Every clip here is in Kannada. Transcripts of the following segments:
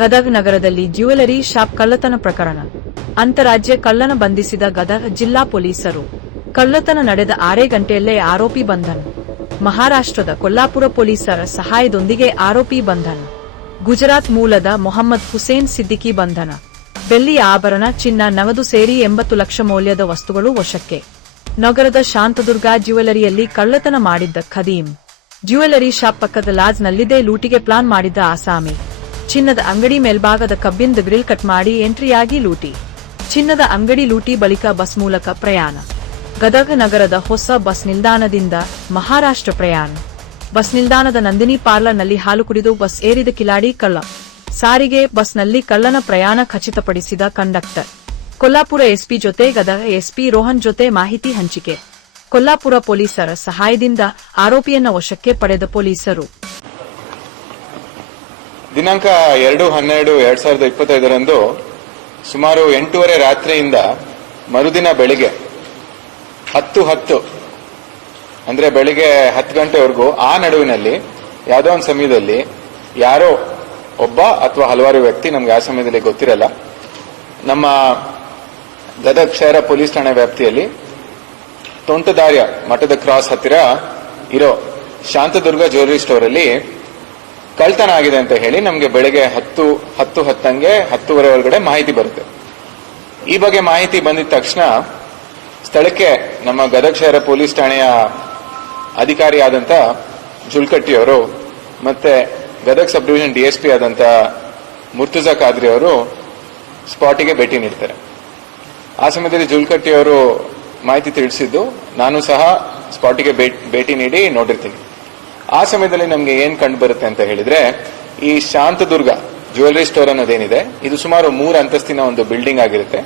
ಗದಗ ನಗರದಲ್ಲಿ ಜ್ಯುವೆಲರಿ ಶಾಪ್ ಕಳ್ಳತನ ಪ್ರಕರಣ. ಅಂತಾರಾಜ್ಯ ಕಳ್ಳನ ಬಂಧಿಸಿದ ಗದಗ ಜಿಲ್ಲಾ ಪೊಲೀಸರು. ಕಳ್ಳತನ ನಡೆದ 6 ಗಂಟೆಯಲ್ಲೇ ಆರೋಪಿ ಬಂಧನ. ಮಹಾರಾಷ್ಟ್ರದ ಕೊಲ್ಲಾಪುರ ಪೊಲೀಸರ ಸಹಾಯದೊಂದಿಗೆ ಆರೋಪಿ ಬಂಧನ. ಗುಜರಾತ್ ಮೂಲದ ಮೊಹಮ್ಮದ್ ಹುಸೇನ್ ಸಿದ್ದಿಕಿ ಬಂಧನ. ಬೆಳ್ಳಿ ಆಭರಣ, ಚಿನ್ನ, ನಗದು ಸೇರಿ 80 ಲಕ್ಷ ಮೌಲ್ಯದ ವಸ್ತುಗಳು ವಶಕ್ಕೆ. ನಗರದ ಶಾಂತದುರ್ಗ ಜ್ಯುವೆಲರಿಯಲ್ಲಿ ಕಳ್ಳತನ ಮಾಡಿದ್ದ ಖದೀಂ. ಜ್ಯುವೆಲರಿ ಶಾಪ್ ಪಕ್ಕದ ಲಾಡ್ಜ್ನಲ್ಲಿದ್ದೇ ಲೂಟಿಗೆ ಪ್ಲಾನ್ ಮಾಡಿದ್ದ ಆಸಾಮಿ. ಚಿನ್ನದ ಅಂಗಡಿ ಮೇಲ್ಭಾಗದ ಕಬ್ಬಿಣದ ಗ್ರಿಲ್ ಕಟ್ ಮಾಡಿ ಎಂಟ್ರಿಯಾಗಿ ಲೂಟಿ. ಚಿನ್ನದ ಅಂಗಡಿ ಲೂಟಿ ಬಳಿಕ ಬಸ್ ಮೂಲಕ ಪ್ರಯಾಣ. ಗದಗ ನಗರದ ಹೊಸ ಬಸ್ ನಿಲ್ದಾಣದಿಂದ ಮಹಾರಾಷ್ಟ್ರ ಪ್ರಯಾಣ. ಬಸ್ ನಿಲ್ದಾಣದ ನಂದಿನಿ ಪಾರ್ಲರ್ನಲ್ಲಿ ಹಾಲು ಕುಡಿದು ಬಸ್ ಏರಿದ ಕಿಲಾಡಿ ಕಳ್ಳ. ಸಾರಿಗೆ ಬಸ್ನಲ್ಲಿ ಕಳ್ಳನ ಪ್ರಯಾಣ ಖಚಿತಪಡಿಸಿದ ಕಂಡಕ್ಟರ್. ಕೊಲ್ಲಾಪುರ ಎಸ್ಪಿ ಜೊತೆ ಗದಗ ಎಸ್ಪಿ ರೋಹನ್ ಜೊತೆ ಮಾಹಿತಿ ಹಂಚಿಕೆ. ಕೊಲ್ಲಾಪುರ ಪೊಲೀಸರ ಸಹಾಯದಿಂದ ಆರೋಪಿಯನ್ನ ವಶಕ್ಕೆ ಪಡೆದ ಪೊಲೀಸರು. ದಿನಾಂಕ 2/12/2025 ಸುಮಾರು 8:30 ರಾತ್ರಿಯಿಂದ ಮರುದಿನ ಬೆಳಿಗ್ಗೆ 10:10 ಅಂದ್ರೆ ಬೆಳಿಗ್ಗೆ 10 ಗಂಟೆವರೆಗೂ ಆ ನಡುವಿನಲ್ಲಿ ಯಾವುದೋ ಒಂದು ಸಮಯದಲ್ಲಿ ಯಾರೋ ಒಬ್ಬ ಅಥವಾ ಹಲವಾರು ವ್ಯಕ್ತಿ, ನಮ್ಗೆ ಆ ಸಮಯದಲ್ಲಿ ಗೊತ್ತಿರಲ್ಲ, ನಮ್ಮ ಗದಗ ಶಹರ ಪೊಲೀಸ್ ಠಾಣೆ ವ್ಯಾಪ್ತಿಯಲ್ಲಿ ತೋಂಟದಾರ್ಯ ಮಠದ ಕ್ರಾಸ್ ಹತ್ತಿರ ಇರೋ ಶಾಂತದುರ್ಗ ಜ್ಯುವೆಲರಿ ಸ್ಟೋರ್ ಅಲ್ಲಿ ಕಳ್ತನ ಆಗಿದೆ ಅಂತ ಹೇಳಿ ನಮಗೆ ಬೆಳಗ್ಗೆ 10:10 10:30 ಒಳಗಡೆ ಮಾಹಿತಿ ಬರುತ್ತೆ. ಈ ಬಗ್ಗೆ ಮಾಹಿತಿ ಬಂದಿದ ತಕ್ಷಣ ಸ್ಥಳಕ್ಕೆ ನಮ್ಮ ಗದಗ ಶಹರ ಪೊಲೀಸ್ ಠಾಣೆಯ ಅಧಿಕಾರಿಯಾದಂತ ಜುಲ್ಕಟ್ಟಿ ಅವರು ಮತ್ತೆ ಗದಗ ಸಬ್ ಡಿವಿಷನ್ ಡಿಎಸ್ಪಿ ಆದಂತ ಮುರ್ತುಜಾ ಖಾದ್ರಿ ಅವರು ಸ್ಪಾಟಿಗೆ ಭೇಟಿ ನೀಡ್ತಾರೆ. ಆ ಸಮಯದಲ್ಲಿ ಜುಲ್ಕಟ್ಟಿ ಅವರು ಮಾಹಿತಿ ತಿಳಿಸಿದ್ದು ನಾನು ಸಹ ಸ್ಪಾಟಿಗೆ ಭೇಟಿ ನೀಡಿ ನೋಡಿರ್ತೀನಿ. ಆ ಸಮಯದಲ್ಲಿ ನಮ್ಗೆ ಏನ್ ಕಂಡು ಬರುತ್ತೆ ಅಂತ ಹೇಳಿದ್ರೆ, ಈ ಶಾಂತದುರ್ಗ ಜ್ಯುವೆಲರಿ ಸ್ಟೋರ್ ಅನ್ನೋದೇನಿದೆ, ಇದು ಸುಮಾರು 3 ಅಂತಸ್ತಿನ ಒಂದು ಬಿಲ್ಡಿಂಗ್ ಆಗಿರುತ್ತೆ.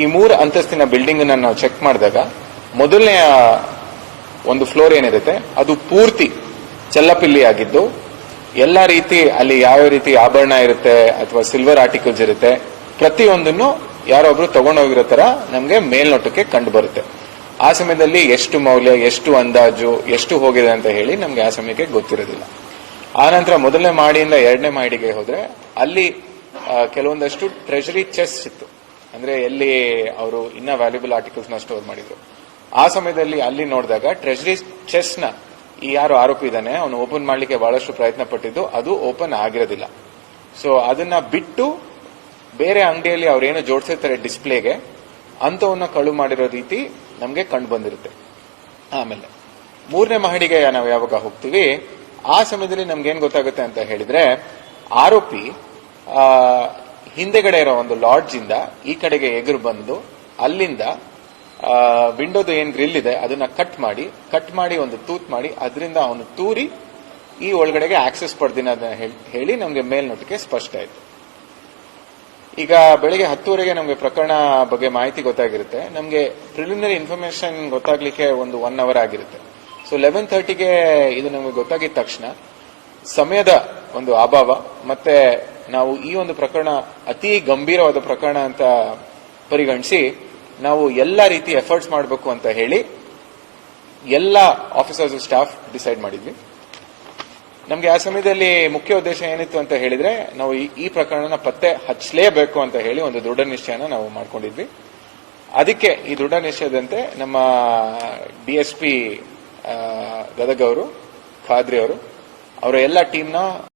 ಈ 3 ಅಂತಸ್ತಿನ ಬಿಲ್ಡಿಂಗ್ ಅನ್ನ ನಾವು ಚೆಕ್ ಮಾಡಿದಾಗ ಮೊದಲನೆಯ ಒಂದು ಫ್ಲೋರ್ ಏನಿರುತ್ತೆ ಅದು ಪೂರ್ತಿ ಚೆಲ್ಲಪಿಲ್ಲಿ ಆಗಿದ್ದು, ಎಲ್ಲಾ ರೀತಿ ಅಲ್ಲಿ ಯಾವ ರೀತಿ ಆಭರಣ ಇರುತ್ತೆ ಅಥವಾ ಸಿಲ್ವರ್ ಆರ್ಟಿಕಲ್ಸ್ ಇರುತ್ತೆ ಪ್ರತಿಯೊಂದನ್ನು ಯಾರೊಬ್ರು ತಗೊಂಡೋಗಿರೋ ತರ ನಮ್ಗೆ ಮೇಲ್ನೋಟಕ್ಕೆ ಕಂಡು ಬರುತ್ತೆ. ಆ ಸಮಯದಲ್ಲಿ ಎಷ್ಟು ಮೌಲ್ಯ, ಎಷ್ಟು ಅಂದಾಜು, ಎಷ್ಟು ಹೋಗಿದೆ ಅಂತ ಹೇಳಿ ನಮ್ಗೆ ಆ ಸಮಯಕ್ಕೆ ಗೊತ್ತಿರೋದಿಲ್ಲ. ಆ ನಂತರ ಮೊದಲನೇ ಮಹಡಿಯಿಂದ 2ನೇ ಮಹಡಿಗೆ ಹೋದ್ರೆ ಅಲ್ಲಿ ಕೆಲವೊಂದಷ್ಟು ಟ್ರೆಜರಿ ಚೆಸ್ ಇತ್ತು, ಅಂದ್ರೆ ಎಲ್ಲಿ ಅವರು ಇನ್ನ ವ್ಯಾಲ್ಯೂಬಲ್ ಆರ್ಟಿಕಲ್ಸ್ ನ ಸ್ಟೋರ್ ಮಾಡಿದ್ರು. ಆ ಸಮಯದಲ್ಲಿ ಅಲ್ಲಿ ನೋಡಿದಾಗ ಟ್ರೆಜರಿ ಚೆಸ್ ನ ಈ ಯಾರು ಆರೋಪಿ ಇದ್ದಾನೆ ಅವನು ಓಪನ್ ಮಾಡ್ಲಿಕ್ಕೆ ಬಹಳಷ್ಟು ಪ್ರಯತ್ನ ಪಟ್ಟಿದ್ದು, ಅದು ಓಪನ್ ಆಗಿರೋದಿಲ್ಲ. ಸೊ ಅದನ್ನ ಬಿಟ್ಟು ಬೇರೆ ಅಂಗಡಿಯಲ್ಲಿ ಅವ್ರೇನು ಜೋಡಿಸಿರ್ತಾರೆ ಡಿಸ್ಪ್ಲೇಗೆ, ಅಂತವನ್ನ ಕಳು ಮಾಡಿರೋ ರೀತಿ ನಮ್ಗೆ ಕಂಡು ಬಂದಿರುತ್ತೆ. ಆಮೇಲೆ 3ನೇ ಮಹಡಿಗೆ ನಾವು ಯಾವಾಗ ಹೋಗ್ತೀವಿ ಆ ಸಮಯದಲ್ಲಿ ನಮ್ಗೆ ಏನ್ ಗೊತ್ತಾಗುತ್ತೆ ಅಂತ ಹೇಳಿದ್ರೆ, ಆರೋಪಿ ಹಿಂದೆಗಡೆ ಇರೋ ಒಂದು ಲಾಡ್ಜ್ ಇಂದ ಈ ಕಡೆಗೆ ಎದುರು ಬಂದು ಅಲ್ಲಿಂದ ವಿಂಡೋದು ಏನ್ ಗ್ರಿಲ್ ಇದೆ ಅದನ್ನ ಕಟ್ ಮಾಡಿ ಒಂದು ತೂತ್ ಮಾಡಿ ಅದರಿಂದ ಅವನು ತೂರಿ ಈ ಒಳಗಡೆಗೆ ಆಕ್ಸೆಸ್ ಪಡೆದಿನ ಹೇಳಿ ನಮ್ಗೆ ಮೇಲ್ನೋಟಕ್ಕೆ ಸ್ಪಷ್ಟ ಆಯ್ತು. ಈಗ ಬೆಳಿಗ್ಗೆ 10:00 ನಮ್ಗೆ ಪ್ರಕರಣ ಬಗ್ಗೆ ಮಾಹಿತಿ ಗೊತ್ತಾಗಿರುತ್ತೆ. ನಮ್ಗೆ ಪ್ರಿಲಿಮಿನರಿ ಇನ್ಫಾರ್ಮೇಶನ್ ಗೊತ್ತಾಗ್ಲಿಕ್ಕೆ ಒಂದು 1 ಅವರ್ ಆಗಿರುತ್ತೆ. ಸೊ 11:30 ಇದು ನಮ್ಗೆ ಗೊತ್ತಾಗಿದ ತಕ್ಷಣ ಸಮಯದ ಒಂದು ಅಭಾವ ಮತ್ತೆ ನಾವು ಈ ಒಂದು ಪ್ರಕರಣ ಅತಿ ಗಂಭೀರವಾದ ಪ್ರಕರಣ ಅಂತ ಪರಿಗಣಿಸಿ ನಾವು ಎಲ್ಲ ರೀತಿ ಎಫರ್ಟ್ಸ್ ಮಾಡಬೇಕು ಅಂತ ಹೇಳಿ ಎಲ್ಲ ಆಫೀಸರ್ಸ್ ಸ್ಟಾಫ್ ಡಿಸೈಡ್ ಮಾಡಿದ್ವಿ. ನಮ್ಗೆ ಆ ಸಮಯದಲ್ಲಿ ಮುಖ್ಯ ಉದ್ದೇಶ ಏನಿತ್ತು ಅಂತ ಹೇಳಿದ್ರೆ, ನಾವು ಈ ಪ್ರಕರಣನ ಪತ್ತೆ ಹಚ್ಚಲೇಬೇಕು ಅಂತ ಹೇಳಿ ಒಂದು ದೃಢ ನಿಶ್ಚಯನ ನಾವು ಮಾಡ್ಕೊಂಡಿದ್ವಿ. ಅದಕ್ಕೆ ಈ ದೃಢ ನಿಶ್ಚಯದಂತೆ ನಮ್ಮ ಡಿಎಸ್ಪಿ ಗದಗ ಅವರು, ಖಾದ್ರಿ ಅವರು, ಅವರ ಎಲ್ಲ ಟೀಮ್ನ